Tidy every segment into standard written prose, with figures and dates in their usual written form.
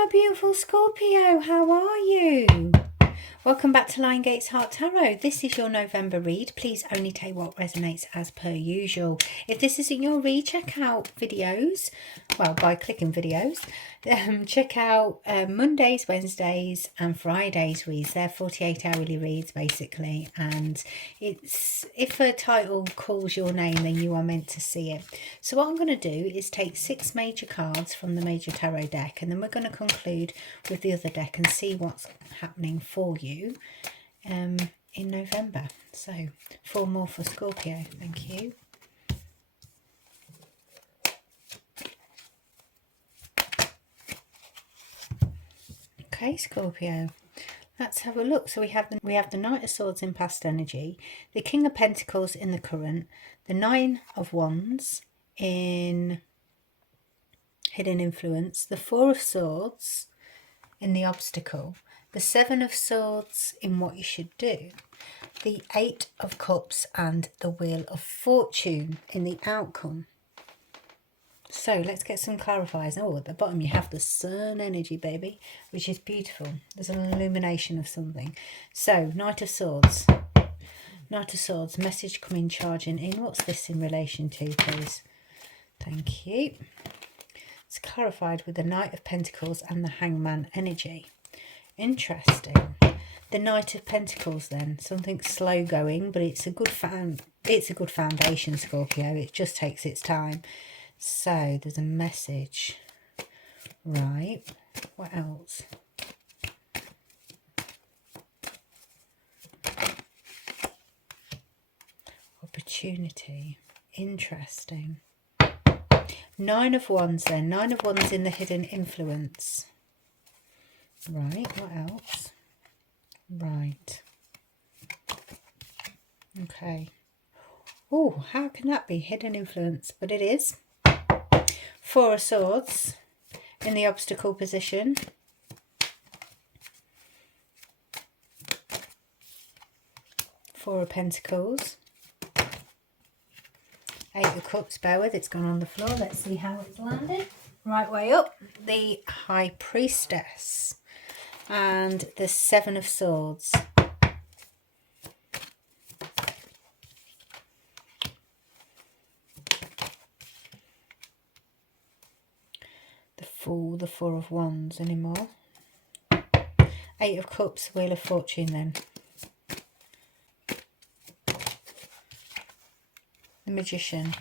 my beautiful Scorpio, how are you? Welcome back to Lion Gates Heart Tarot. This is your November read. Please only take what resonates as per usual. If this isn't your read, check out videos. Well, by clicking videos. Check out Mondays, Wednesdays and Fridays reads. They're 48 hourly reads basically. And it's if a title calls your name, then you are meant to see it. So what I'm going to do is take 6 major cards from the major tarot deck. And then we're going to conclude with the other deck and see what's happening for you in November. So 4 more for Scorpio. Thank you. Okay, Scorpio, let's have a look. So we have the Knight of Swords in past energy, the King of Pentacles in the current, the 9 of Wands in hidden influence, the 4 of Swords in the obstacle, the 7 of Swords in what you should do, the 8 of Cups and the Wheel of Fortune in the outcome. So let's get some clarifiers. Oh, at the bottom you have the Sun energy, baby, which is beautiful. There's an illumination of something. So Knight of Swords. Knight of Swords, message coming charging in. What's this in relation to, please? Thank you. It's clarified with the Knight of Pentacles and the Hangman energy. Interesting. The Knight of Pentacles then, something slow going, but it's a good foundation, Scorpio. It just takes its time. So there's a message, right? What else? Opportunity. Interesting. 9 of Wands then. 9 of Wands in the hidden influence. Right, what else? Right. Okay. Oh, how can that be hidden influence? But it is. 4 of Swords in the obstacle position. 4 of Pentacles. 8 of Cups, bear with, it's gone on the floor. Let's see how it's landed. Right way up, the High Priestess and the 7 of Swords. The Fool, the 4 of Wands anymore. 8 of Cups, Wheel of Fortune then. The Magician.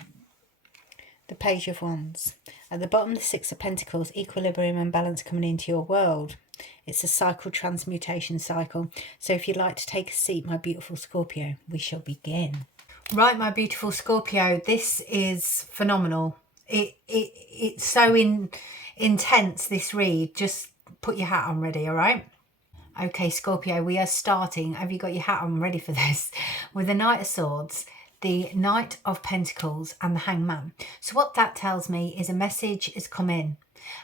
The Page of Wands. At the bottom, the 6 of Pentacles, equilibrium and balance coming into your world. It's a cycle, transmutation cycle. So if you'd like to take a seat, my beautiful Scorpio, we shall begin. Right, my beautiful Scorpio, this is phenomenal. It's so intense, this read. Just put your hat on ready, all right? Okay, Scorpio, we are starting. Have you got your hat on ready for this? With the Knight of Swords, the Knight of Pentacles and the Hangman. So what that tells me is a message has come in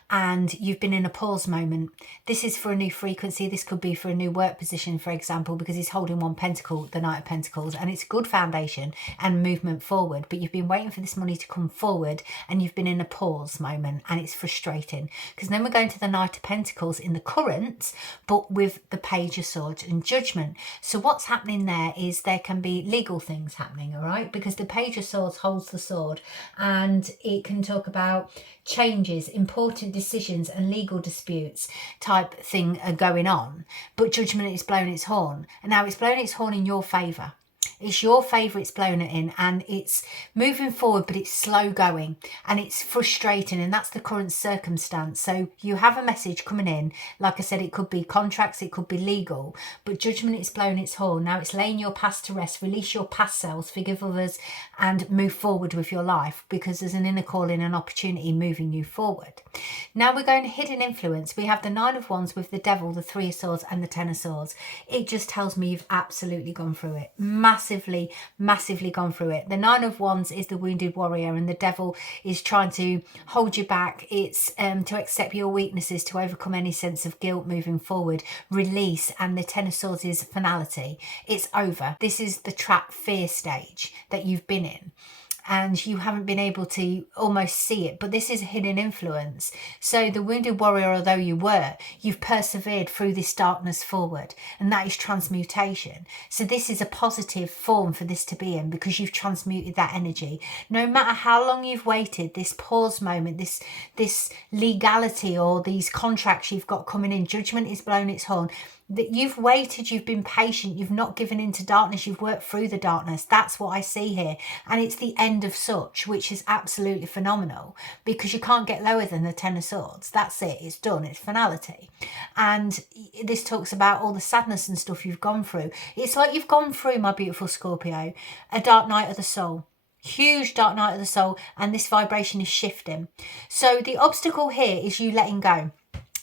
and you've been in a pause moment. This is for a new frequency. This could be for a new work position, for example, because he's holding 1 pentacle, the Knight of Pentacles, and it's good foundation and movement forward. But you've been waiting for this money to come forward and you've been in a pause moment, and it's frustrating because then we're going to the Knight of Pentacles in the current, but with the Page of Swords and Judgment. So what's happening there is there can be legal things happening, all right? Because the Page of Swords holds the sword and it can talk about changes, important decisions and legal disputes type thing are going on, but Judgment is blowing its horn, and now it's blowing its horn in your favour. It's your favour it's blown it in, and it's moving forward, but it's slow going and it's frustrating, and that's the current circumstance. So you have a message coming in. Like I said, it could be contracts, it could be legal, but Judgment is blowing its horn. Now it's laying your past to rest. Release your past selves, forgive others, and move forward with your life, because there's an inner calling and opportunity moving you forward. Now we're going to hidden influence. We have the 9 of Wands with the Devil, the 3 of Swords and the 10 of Swords. It just tells me you've absolutely gone through it. Massively gone through it. The 9 of Wands is the wounded warrior, and the Devil is trying to hold you back. It's to accept your weaknesses, to overcome any sense of guilt moving forward, release. And the 10 of Swords is finality. It's over. This is the trap fear stage that you've been in. and you haven't been able to almost see it, but this is a hidden influence. So the wounded warrior, although you were, you've persevered through this darkness forward, and that is transmutation. So this is a positive form for this to be in, because you've transmuted that energy. No matter how long you've waited, this pause moment, this legality or these contracts you've got coming in, judgment is blown its horn, that you've waited, you've been patient, you've not given into darkness, you've worked through the darkness. That's what I see here. And it's the end of such, which is absolutely phenomenal, because you can't get lower than the Ten of Swords. That's it, it's done, it's finality. And this talks about all the sadness and stuff you've gone through. It's like you've gone through, my beautiful Scorpio, a dark night of the soul. Huge dark night of the soul, and this vibration is shifting. So the obstacle here is you letting go.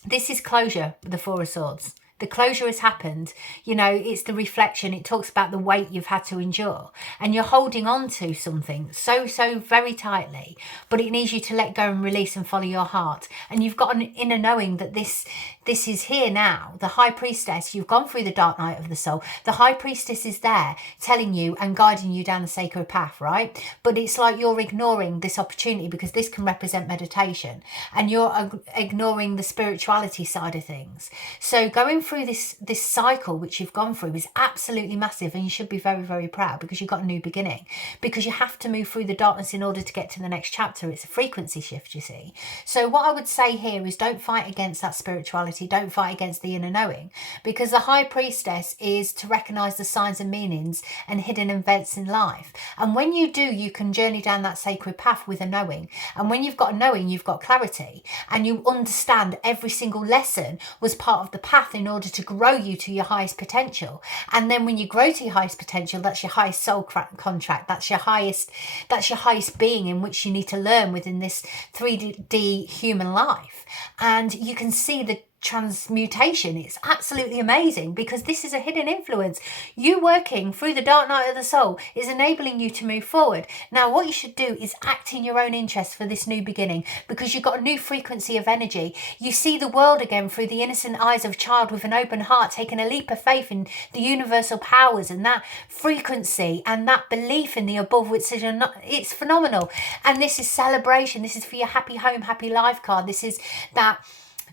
This is closure with the Four of Swords. The closure has happened. You know, it's the reflection. It talks about the weight you've had to endure, and you're holding on to something so very tightly, but it needs you to let go and release and follow your heart. And you've got an inner knowing that this is here now. The High Priestess, you've gone through the dark night of the soul. The High Priestess is there telling you and guiding you down the sacred path, right? But it's like you're ignoring this opportunity, because this can represent meditation, and you're ignoring the spirituality side of things. So going through this cycle which you've gone through is absolutely massive, and you should be very proud, because you've got a new beginning, because you have to move through the darkness in order to get to the next chapter. It's a frequency shift, you see. So what I would say here is, don't fight against that spirituality, don't fight against the inner knowing, because the High Priestess is to recognize the signs and meanings and hidden events in life. And when you do, you can journey down that sacred path with a knowing. And when you've got a knowing, you've got clarity, and you understand every single lesson was part of the path in order to grow you to your highest potential. And then when you grow to your highest potential, that's your highest soul contract, that's your highest being, in which you need to learn within this 3D human life. And you can see the transmutation. It's absolutely amazing, because this is a hidden influence. You working through the dark night of the soul is enabling you to move forward. Now what you should do is act in your own interest for this new beginning, because you've got a new frequency of energy. You see the world again through the innocent eyes of a child with an open heart, taking a leap of faith in the universal powers and that frequency and that belief in the above, which is it's phenomenal. And this is celebration. This is for your happy home, happy life card. This is that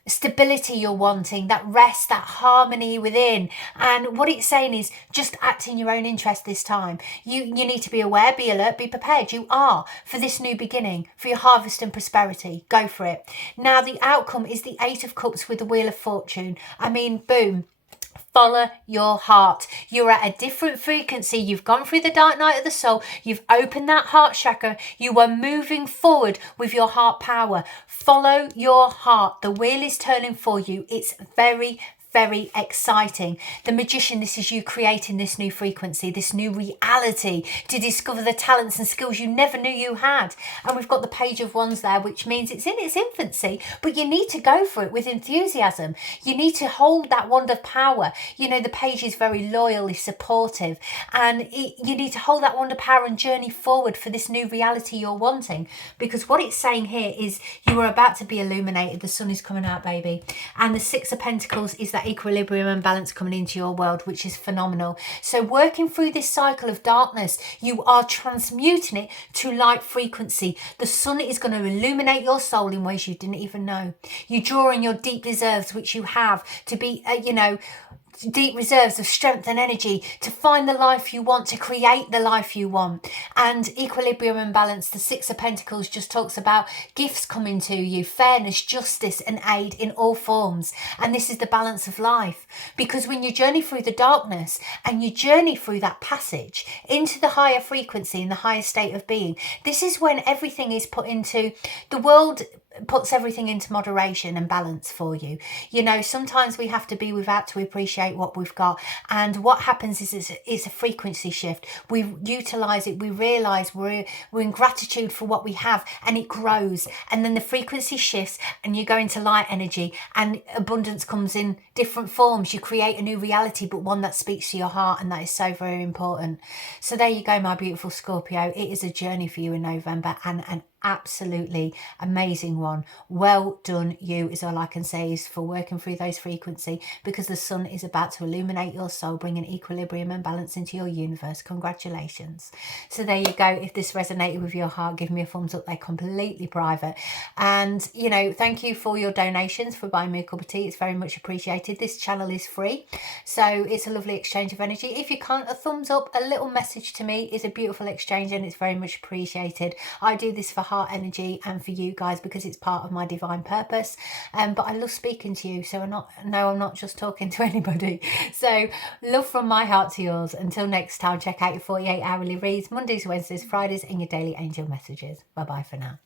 stability you're wanting, that rest, that harmony within. And what it's saying is, just act in your own interest this time. You need to be aware, be alert, be prepared. You are for this new beginning, for your harvest and prosperity. Go for it. Now the outcome is the Eight of Cups with the Wheel of Fortune. I mean, boom. Follow your heart. You're at a different frequency. You've gone through the dark night of the soul. You've opened that heart chakra. You are moving forward with your heart power. Follow your heart. The wheel is turning for you. It's very exciting. The Magician, this is you creating this new frequency, this new reality, to discover the talents and skills you never knew you had. And we've got the Page of Wands there, which means it's in its infancy, but you need to go for it with enthusiasm. You need to hold that wand of power. You know, the Page is very loyally supportive, and you need to hold that wand of power and journey forward for this new reality you're wanting, because what it's saying here is you are about to be illuminated. The sun is coming out, baby. And the Six of Pentacles is that equilibrium and balance coming into your world, which is phenomenal. So working through this cycle of darkness, you are transmuting it to light frequency. The sun is going to illuminate your soul in ways you didn't even know. You draw on your deep reserves, which you have, to be deep reserves of strength and energy to find the life you want, to create the life you want. And equilibrium and balance, the Six of Pentacles just talks about gifts coming to you, fairness, justice and aid in all forms. And this is the balance of life, because when you journey through the darkness and you journey through that passage into the higher frequency, in the higher state of being, this is when everything is put into the world, puts everything into moderation and balance for you. You know, sometimes we have to be without to appreciate what we've got, and what happens is it's a frequency shift. We utilize it, we realize we're in gratitude for what we have, and it grows, and then the frequency shifts and you go into light energy, and abundance comes in different forms. You create a new reality, but one that speaks to your heart, and that is so very important. So there you go, my beautiful Scorpio. It is a journey for you in November, and an absolutely amazing one. Well done, you, is all I can say, is for working through those frequency, because the sun is about to illuminate your soul, bringing equilibrium and balance into your universe. Congratulations. So there you go. If this resonated with your heart, give me a thumbs up. They're completely private. And, you know, thank you for your donations, for buying me a cup of tea. It's very much appreciated. This channel is free, so it's a lovely exchange of energy. If you can't, a thumbs up, a little message to me is a beautiful exchange, and it's very much appreciated. I do this for heart energy and for you guys, because it's part of my divine purpose. But I love speaking to you, so I'm not just talking to anybody. So love from my heart to yours. Until next time, check out your 48 hourly reads, Mondays, Wednesdays, Fridays, and your daily angel messages. Bye bye for now.